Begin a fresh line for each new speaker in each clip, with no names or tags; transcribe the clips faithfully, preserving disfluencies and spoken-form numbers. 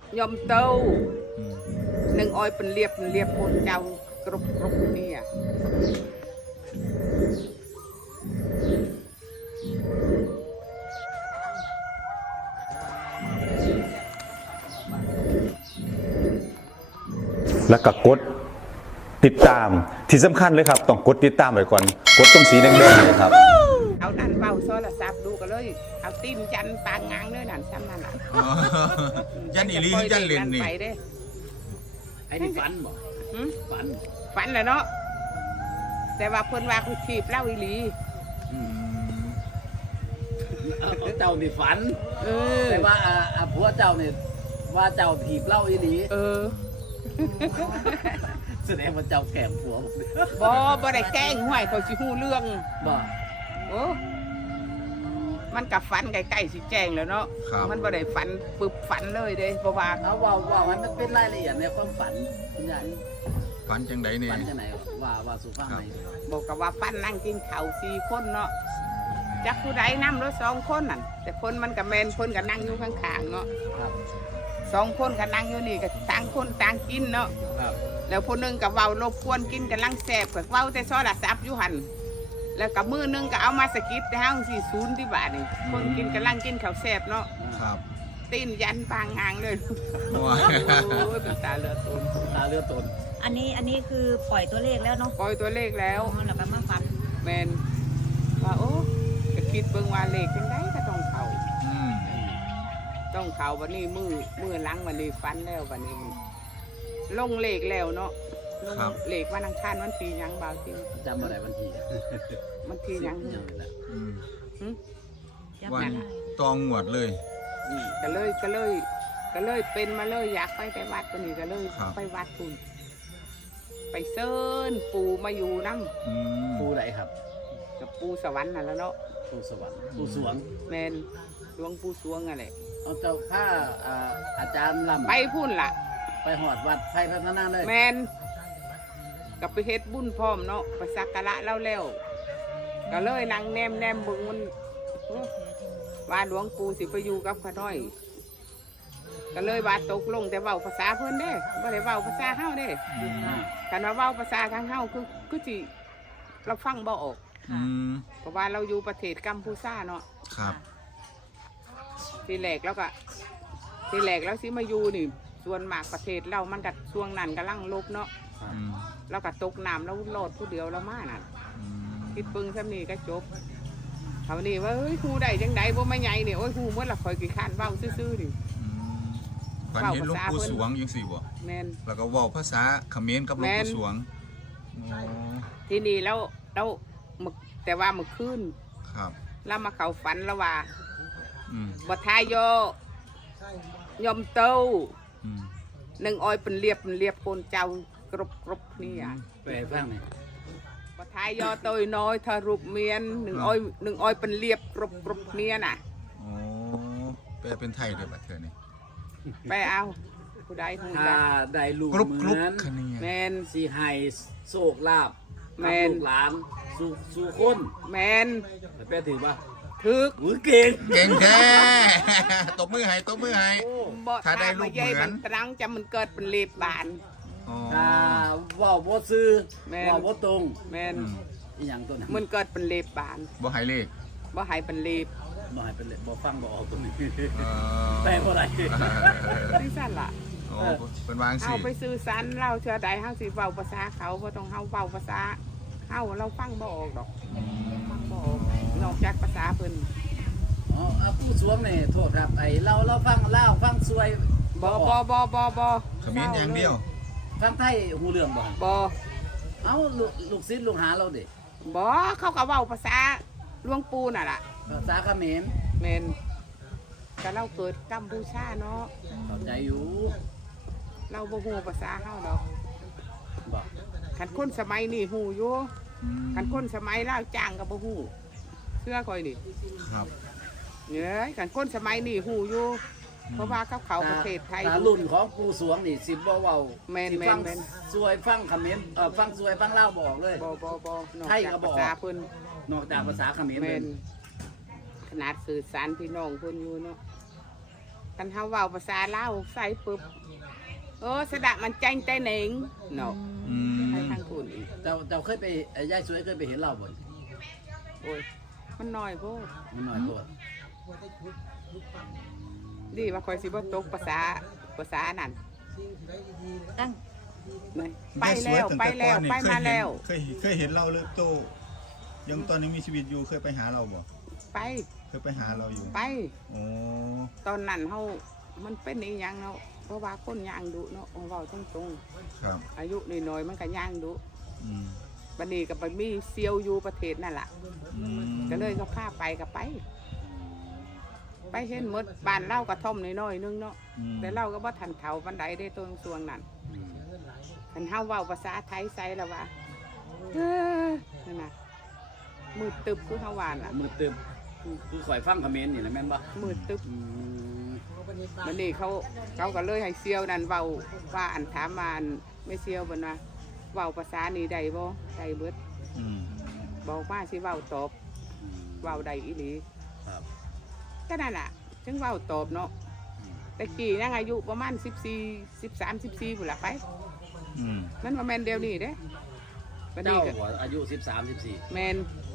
ยมเต้าหนึ่งอ้อยเป็นเรียบเรียบคนเจ้ากรุบกรุบนี่อ่ะ
แล้วก็กดติดตามที่สำคัญเลยครับต้องกดติดตามไว้ก่อนกดตรงสีแดงๆเลยครับ
เอานั่นเบาโซลาซับดูกันเลยเอาติ้มจันปางงางเลยนั่นซ้ำนั่นอ่ะ
ยันอีลียันเลนนี่
ไอ้นี่ฝันบ่ฝัน
ฝันแหละเนาะแต่ว่าเพิ่นว่าคุชีพเล่าอีหลี
เอาเจ้านี่ฝัน
เออ
แต่ว่าอ่าผัวเจ้านี่ว่าเจ้าถีบเล่าอีหลี
เออ
แสดงว่าเจ้าแก่ผัว
บ่บ่ได้แกล้งห้วยเขาสิฮู้เรื่อง
บ่
โอ้มันกับฝันใกล้ๆสิแจ้งแล้วเนาะมันบ่ได้ฝันปึบฝันเลยเด้เพราะว่า
เอาว่าว่ามันเป็นรายละเอียดในความฝันคุณยาย
ฝันจังไดเนี่ย
ฝันจังไหนว่าว่าสุภาพไหน
บอกกับว่าฝันนั่งกินข้าวสี่คนเนาะจักผู้ใดนำรถสองคนนั่นแต่คนมันกับแมนคนกับนั่งอยู่ข้างๆเนาะสองคนกับนั่งอยู่นี่กับต่างคนต่างกินเนาะแล้วคนนึงกับเว้ารบกวนกินกับลังแสบกับเว้าแต่ซอละซับอยู่หันแล้วกับมือนึงก็เอามาสกิดในห้องสี่ศูนย์ที่บ้านนี่คนกินกับลังกินข้าวแสบเนาะตีนยันปางงางเลยโอ้ยเป็นตาเลือดตน
ตาเลือดตน
อันนี้อันนี้คือปล่อยตัวเลขแล้วเนาะ
ปล่อยตัวเลขแล้ว
แล้วก็มาฟัน
แมนว่าโอ้ก็คิดเบิ่งว่าเลขยังไงก็ต้องเข่าต้องเข่าวันนี้มือมือล้างวันนี้ฟันแล้ววันนี้ลงเลขแล้วเนาะลงเลขวันอังคารวันที่ยังเบาจริง
จำอะไรวันที่
วันที่ยัง
วันตองหวดเลย
ก็เลยก็เลยก็เลยเป็นมาเลยอยากไปไปวัดตัวนี้ก็เลยไปวัดคุณไปเซิร์นปูมาอยู่น้
ำปูไหนครับ
กับปูสวรรค์น่ะแล้วเนาะ
ปูสวรรค์ปูสวง
แมนดวงปูสวงอะไร
เอาเจ้าข้าอาจารย์ลำ
ไปพุ่นล่ะ
ไปหอดวัดไผ่พัฒนาเลย
แมนกับไปเฮ็ดบุญพร้อมเนาะไปสักการะเล่าแล้วก็เลยนั่งแนมแนมบึงมันว่าหลวงปู่สิไปอยู่กับข้าน้อยก็เลยว่าตกลงแต่เว้าภาษาเพิ่นเด้บ่ได้เว้าภาษาเฮาเด้คันว่าเว้าภาษาทางเฮาคือคือสิเราฟังบ่ออกเพราะว่าเราอยู่ประเทศกัมพูชาเนาะ
ครับ
ทีแรกแล้วก็ทีแรกแล้วสิมาอยู่นี่ส่วนมากประเทศเรามันก็ช่วงนั้นกำลังลบเนาะแล้วก็ตกน้ำแล้วโลดผู้เดียวแล้วมาน่ะคิดปึงซ้ำนี่ก็จบเขานี่ว่าเฮ้ยครูได้ยังไงบ่ไม่ใหญ่เนี่ยโอ้ยครูเมื่อละคอยกี่ขันเว้าซื่อๆนี่
ฝันเห็นหลวงปู่สวงยังสี่บ่
แม่น
แล้วก็เว้าภาษาเขมรกับหลวงปู่สวง
ที่นี่แล้วแล้วแต่ว่าเมื่อคืน
ครับ
แล้วมาเขาฝันแล้วว่าบัทายโยยมเต้าหนึ่งอ้อยเป็นเรียบเป็นเรียบคนเจ้ากรุบกรุบนี่อ่ะ
แปลฟังนี่
บัทายโยโตยน้อยทารุปเมียนหนึ่งอ้อยหนึ่งอ้อยเป็นเรียบกรุบกรุบนี่น่ะ
โอ้แปลเป็นไทยเลยบัดเธอนี่
ไปเอาผู้ใดผู้ใด
ได้ลูกเหมือน
แมน
สีไฮโศกลาบแมนหลานสู่สู่คน
แมน
แปลถือป่ะ
ถือ
มือเก่ง
เก่งแท้ตบมือให้ตบมือให้
ถ้าได้ลูกเหมือนตรังจะมันเกิดเป็นเล็บบาน
อ่าว่าบ่ซื้อว่าบ่ตรง
แมน
อีหยังตัวนั้น
มันเกิดเป็นเล็บบาน
บ่หายเลข
บ่หายเป็นเล็บ
บ่หายเป็นเล็บบ่ฟังบ่ออกตรงนี้แต่บ่ได้
ที่สั่นล่ะ
โอ้เป็นวางสิ
เอาไปซื้อสันเราเชื่อใดเฮาสิเว้าภาษาเขาบ่ต้องเฮาเว้าภาษาเฮาเราฟังบ่ออกดอกฟังบ่ออกนอกจากภาษาเพิ่น
อ๋อผู้สวงนี่โทษครับไอ้เราเราฟังลาวฟังซวย
บ่บ่บ่บ่บ่
เขมรอย่างเดียว
ฟังไทยฮู้เรื่องบ่
บ่
เอ้าลูกศิษย์ลูกหาเราดิ
บ่เขาก็เว้าภาษาหลวงปู่น่ะล่ะ
ภาษาเขมร
แม่นก็เราเกิดกัมพูชาเนาะ
เข้าใจอยู่
เราบ่ฮู้ภาษาเฮาดอกบ่คันคนสมัยนี้ฮู้อยู่คันคนสมัยลาวจ้างก็บ่ฮู้เชื่อค่อยนี่
ครับ
เอ้ยคันคนสมัยนี้ฮู้อยู่เพราะว่าเขาเข้าประเทศไทย
รุ่นของปู่สวงนี่สิบ่เว้า
แม่นแม่นแม่น
ซวยฟังเขมรเอ่อฟังซวยฟังลาวบ่ออกเลย
บ่บ่บ่
ไทยก็บ่ออกภาษา
เพิ่น
นอกจากภาษาเขมร
แม่นขนาดสื่อสารพี่น้องเพิ่นอยู่เนาะกันเฮาเว้าภาษาลาวใส่ปึ๊บโอ้สะดะมันจังแต่เหน่งเนาะ
อืม
ไปทางคุณอีก
เจ้าเจ้าเคยไปเอ่อยายสวยเคยไปเห็นเราบ่
โอ้ยมันน้อยโพด
มันน้อยโพด
ดีว่าคอยสิบ่ตกภาษาภาษานั่น
ตั้ง
ไปแล้วไปแล้วไปมาแล้ว
เคยเคยเห็นเราหรือโตยังตอนยังมีชีวิตอยู่เคยไปหาเราบ่
ไป
เคยไปหาเราอยู่
ไป
โอ้
ตอนนั้นเฮามันเป็นอีหยังเนาะเพราะว่าคนย่างดุเนาะเอาเว้าตรง
ครับ
ๆอายุน้อยๆมันก็ย่างดุ
อืม
บัดนี้ก็ไปมีเซียวอยู่ประเทศนั่นล่ะ
อืม
ก็เลยก็พาไปก็ไป ไปเห็นหมดบ้านเล่ากระท่อมน้อยๆนึงเนาะ
อืม
แต่เราก็บ่ทันเฒ่าปานใดได้ต้นสวงนั่นคันเฮาเว้าภาษาไทยใส่แล้วว่าเออนั่นน่ะมืดตึบคือเฮาว่าน่ะ
มือตึมคือข่อยฟังคอมเมนต์นี่นะแม่นบ่
มืดตึบ
อืม
บัดนี้เขาเขาก็เลยให้เซียวนั่นเว้าว่าอันถามมาอันไม่เซียวเพิ่นว่าเว้าภาษานี้ได้บ่ได้เบิด
อืม
บอกมาสิเว้าตอบเว้าได้อีหลี
ครับ
ก็นั่นล่ะจึงเว้าตอบเนาะแต่กี้ยังอายุประมาณสิบสี่ สิบสาม สิบสี่พุ่นล่ะไป
อืม
มันบ่แม่นเดียวนี้เด้บัด
เจ้า
นี้ก็
หัวอายุสิบสาม สิบสี่
แม่น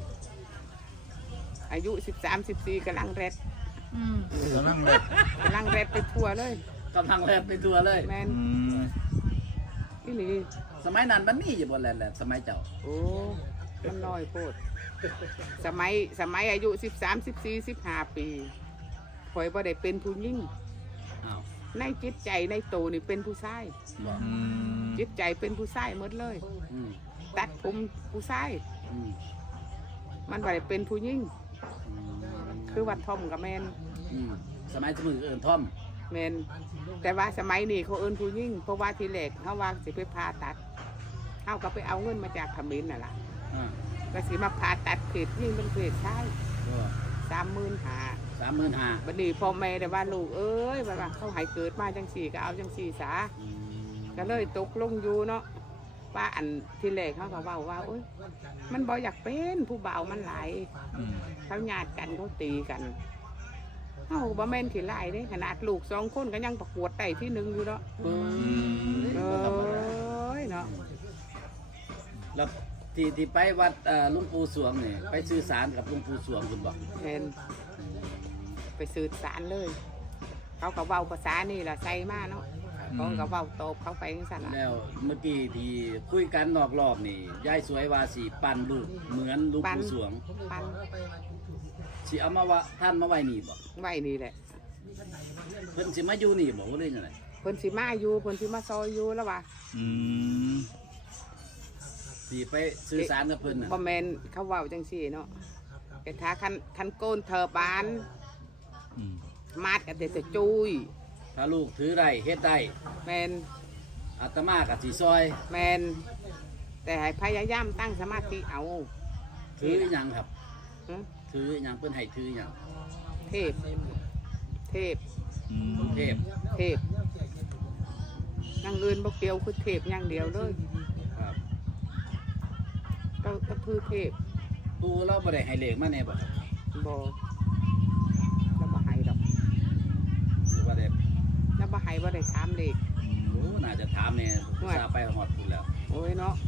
อายุสิบสาม สิบสี่กำลังแรด
อืม
กำลังแบบ
กำลังแรดไปทั่วเลย
กำลังแลนไปตัวเลย
แม่น
อืม
อีหลี
สมัยนั้นมันมีอยู่บนแลนแลนสมัยเจ้า
โอ้มันน้อยโพดสมัยสมัยอายุสิบสาม สิบสี่ สิบห้าปีข่อยบ่ได้เป็นผู้หญิง
อ้าว
ในจิตใจในโตวนี่เป็นผู้ชาย
บอก
อืม
จิตใจเป็นผู้ชายหมดเลย
อืม
ตัดผมผู้ชาย
อืม
มันบ่ได้เป็นผู้หญิงคือวัดทอมกับแมน
อืมสมัยสมือเอิญท่อม
แมนแต่ว่าสมัยนี้เขาเอิ้นผู้หญิงเพราะว่าทีแรกเขาว่าสิไปผ่าตัดเขาก็ไปเอาเงินมาจากเขมิ้นน่ะล่ะ
อ่า
ก็สิมาผ่าตัดเพศยิ่งเป็นเพศชาย
ก็
สามหมื่นหา
สามหมื่นห้า
บัดนี้พ่อแม่ได้ว่าลูกเอ้ยว่าว่าเขาให้เกิดมาจังสี่ก็เอาจังสี่สาก็เลยตกลงอยู่เนาะว่าอันที่แรกเขาก็เว่าว่าโอ้ยมันบ่อยากเป็นผู้บ่าวมันหลาย
อืม
เขาญาติกันเขาตีกันเขาบ่แม่นขี้ไล่เด้ขนาดลูกสองคนก็ยังประกวดได้ที่หนึ่งอยู่เนาะ
อืม
เอ้ยเนาะ
แล้วที่ที่ไปวัดเอ่อหลุงปู่สวงเนี่ยไปสื่อสารกับหลุงปู่สวงคุณบอก
แม่นไปสื่อสารเลย เขาก็เว้าภาษานี่แหละใส่มาเนาะเขาก็เว้าตอบเขาไปจังซั่นล่ะ
แล้วเมื่อกี้ที่คุยกันนอกรอบนี่ยายสวยว่าสีปั่นลูกเหมือนหลุงปู่สวง
ปัน
สิเอามาว่าท่านมาไว้นี่บอก
ไว้นี่แหละ
เพิ่นสิมาอยู่นี่บอกว่าได้ยังไง
เพิ่นสิมาอยู่เพิ่นสิมาซอยอยู่แล้วว่า
อืม
สิไปสื่อสารกับเพิ่นน่ะ
บ่แม่นเขาเว้าจังซี่เนาะแต่ถ้าคันคันโกนเธอบาน
อืม
มาดก็แต่จะจุย
ถ้าลูกถือได้เฮ็ดได้
แม่น
อาตมากับสีซอย
แม่นแต่ให้พยายามตั้งสมาธิเอา
ถืออหยังครับ
หึ
ถืออหยังเพิ่นให้ถืออหยัง
เทพ เทพ
อืม
เทพ
เทพอยังอื่นบ่เกี่ยวคือเทพอย่างเดียวเลย
ครับ
ก็ก็คือเทพ
ปู่เราบ่ได้ให้เลขมาแน่บ่ครับ
บ่แล้วบ่ให้ดอก
หรือว่าได้
แล้วบ่ให้บ่ได้ถามเลข
โอ้น่าจะถามแน่ทราบไปฮอดพุ่นแล้ว
โอ้ยเนาะ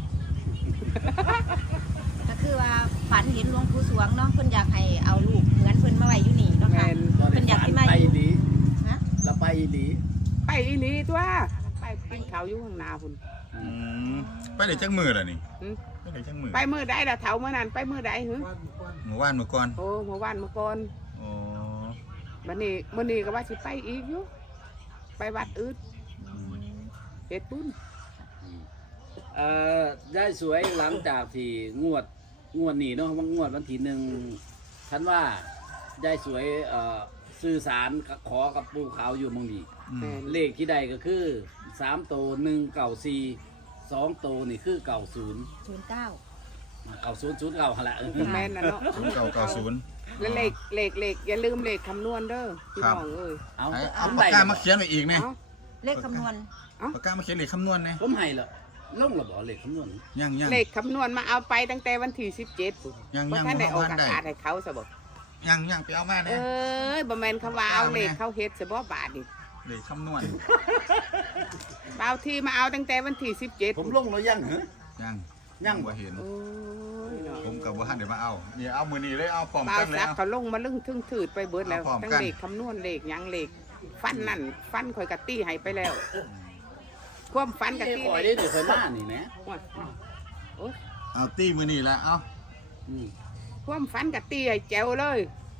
ก็คือว่าฝันเห็นหลวงปู่สวงเนาะเพิ่นอยากให้เอาลูกเหมือนเพิ่นมาไว้อยู่นี่เนาะ
แม่
ค่ะ
น
บ่ได้
เพิ่นอยาก
ฝัน
ให้มา
ไป
อยู่
ดี
ฮะ
แล้วไปดี
ไปอีหลีตัวไปกินข้าวอยู่ข้างหน้าพุ่น
อืมไปได้จักมือล่ะนี่
หึ
ไปได้จักมือ
ไปมื้อใดล่ะเฒ่ามื้อนั้นไปมื้อใดหึ
เมื่อวานเมื่อก่อน
โอ้เมื่อวานเมื่อก่อน
โอ้
บัดนี้มื้อนี้ก็ว่าสิไปอีกอยู่ไปวัดอื่น
อืม
เฮ็ดบุญ
เอ่อยายสวยหลังจากที่งวดงวดนี้เนาะว่างวดวันที่หนึ่งท่านว่ายายสวยเอ่อสื่อสารขอกับปู่ขาวอยู่หมองนี้
อืม
แม่น
เลขที่ใดก็คือสามโตหนึ่งเก่าสี่สองโตนี่คือเก่าศูนย์
ศูนย์เก้า
เก่าศูนย์ศูนย์เก่าหั่นละ
แม่นน่ะเนาะ
เก้าเก้าศูนย์
แล้วเลขเลขเลขอย่าลืมเลขคำนวณเด้อพี่
ครับ
น้องเอ้ย
เอา
ไอ้
เอา
เอาปากกามาเขียนไว้อีกเนี่ย
เอ้า
เลขคำนวณ
ปากกามาเขียนเลขคำนวณเนี่ย
ผมให้ละลงระบอเลขคำนวณ
ยังยัง
เลขคำนวณมาเอาไปตั้งแต่วันที่สิบเจ็ด
ยัง
เพราะ
ยัง
ท่านได้ออก
บ่ทัน
อา
ได้
กาศให้เขาซะบอก
ยังยังไปเอามา
เอ
เนี่ย้
ยบ่แม่นเขาว่าเอาเลขเขาเฮ็ดซะบ่บาดนี่
เลยคำนวณ
บางทีมาเอาตั้งแต่วันที่สิบเจ็ด
ผมลงแล้วยังเหรอ
ยัง
ยัง
บ่เห็น
โอ้ยเนาะ
ผมกับว่าท่านเดี๋ยวมาเอาเนี่ยเอามือนี้เลยเอาพร้อม
บ่าว
กันเลย
ซัก
เอา
เขาลงมาลึงทึ่งถืดไปเบิดแล้ว
เอาพร้อม
ทั้ง
กัน
เลขคำนวณเลขหยังเลขฟันนั่นฟันข่อยกะตี้ให้ไปแล้ว ความฝันกะ
เอ้
ตี้
ข่อยได้เดี๋ยวข่อยมานี่นะ
โอ้ย
เอาตีมือนี้ละเอา
อืม
ความฝันกะตี้ให้แจ๋วเลย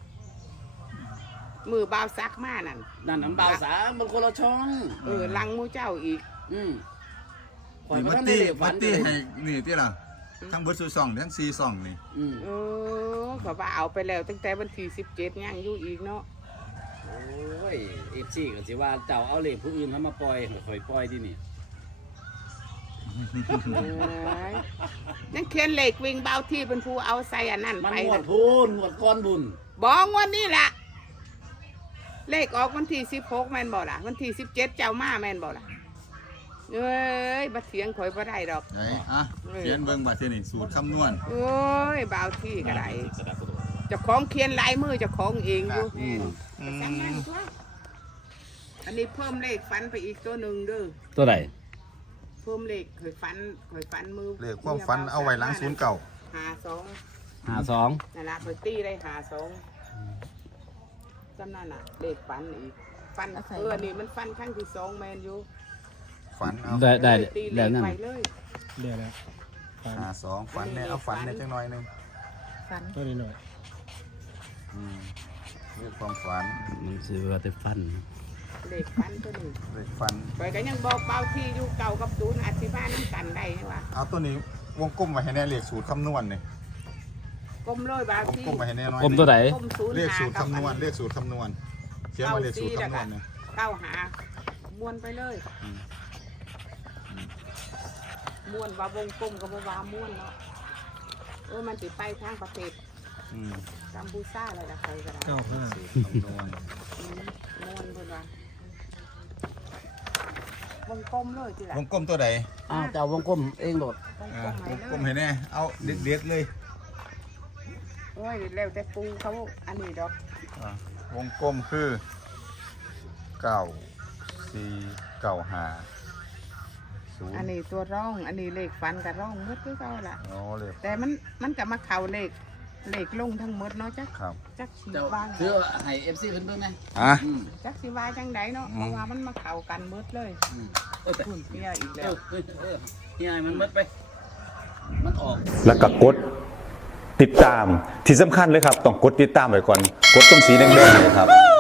มือบ่าวซักมานั่น
นั่นน้ำเบาสามมันคนละช่อง
เออลังหมูเจ้าอีก
อืมข่อย
นี่
บ่
มา
ทันได้
ตี
เลข
มา
ฝัน
ตี
เลย
ให้นี่ที่ล่ะทั้งเบิร์ดซูซองทั้งซีซองนี่
อืม
เออเขาว่าเอาไปแล้วตั้งแต่วันที่สิบเจ็ดยังอยู่อีกเนาะ
โอ้ยเอฟซีก็สิว่าเจ้าเอาเลขผู้อื่นเขามาปล่อยข่อยปล่อยที่นี่
เอ้ยนั่นเขียนเลขวิ่งเบาที่เป็นผู้เอาใส่อันนั้น
มัน
ไป
งวด
น่ะ
พูนงวดก้อนบุญ
บอกวันนี้ล่ะ เลขออกวันที่สิบหกแม่นบ่ล่ะวันที่สิบเจ็ดเจ้ามาแม่นบ่ล่ะเอ้ยบัดเถียงข่อยบ่ได้ดอก
ไหนอ่ะเขียนเบิ่งบัดเทอนี่สูตรคำนวณ
โอ้ยเบาที่ก็ได้เจ้าของเขียนลายมือเจ้าของเองอยู่
อืม
อืม
จังนั้นตัวอันนี้เพิ่มเลขฟันไปอีกตัวหนึ่งเด้อ
ตัวไหน
เพิ่มเลขข่อยฟันข่อยฟันมือ
เลขความฝันเอาไว้หลังศูนย์เก่า
หาสอง
หาสอง
นั่นละข่อยตีได้หาสองจำนั่นน่ะเลขฟันอีกฟันเออนี่มันฟันครั้งที่สองแมนอยู่
ฝันเอา
ได้ได้
ตีเล
แล้ว
ข
นั่น
ไปเลย
เดี๋ยวแล้วฟัน
หาสองฝันเนี่ยเอาฝันเนี่ยจังหน่อยหนึง
ฝัน
ตัวนี้หน่อย
อืมเลขความฝัน
มันสิว่าแต่ฟัน
เลขฟันตัวหนึ่ง
เลขฝัน
ข่อยก็ยังบอกเบาที่อยู่เก่ากับศูนย์อาชีพาน้ำกันได้นี่ว่า
เอาตัวนี้วงกลมไว้ให้แน่เลขสูตรคำนวณนี่
กลมเลยบาว
วง
ที่
กลมไว้ให้แน่น้อย
กลมตัวไหน
กลมศูนย์
เลข
หา
สูตร
กับ
คำนวณเลขสูตรคำนวณเขียนมาเลขสูตรคำนวณเนี่ย
เก้าหาม้วนไปเลย
อืม
ม้วนว่าวงกลมกับว่าม้วนเนาะเออมันติไปทางประเทศ
อืม
กัมพูชาอะไรนะใครก็ได้
เก้าห้า
สูตรคำนวณ
อืมม้วนเพิ่นว่าวงกลมเลยจีละ
วงกลมตัวใด
อ้าวเจ้าวงกลมเองโดด
วง
อ่าก
ลม
วงกลม
ให้เลย
ให้แน่เอาเด็ดๆเลย
โอ้ยแล้วแต่ปูเขาอันนี้ดอก
อ่ะวงกลมคือเก้าสี่เก้าห้าศูน
อัน
ย์
นี้ตัวร่อง อันนี้เลขฟันกับร่องหมืดคือเขาล่ะ
อ๋อเลข
แต่มันมันกับมาเข่าเลขเลขลงทั้งหมดเนาะจัก
ครับ
จักสี
เจ้า
บาง
เชื่อให้เอฟซีเพิ่นเบิ่งไง
อ่ะ
อืม
จักสีวาจังไดเนาะ
อืม
เพราะว่ามันมาเข่ากันหมดเลย
อืมเออแต่
คุณเมียอีก
เอ
แล้ว
อเออเออที่ไอ้มันหมดไป มันออก
แล้วก็กดติดตามที่สำคัญเลยครับ ต้องกดติดตามไว้ก่อน กดตรงสีแดงๆเนยครับ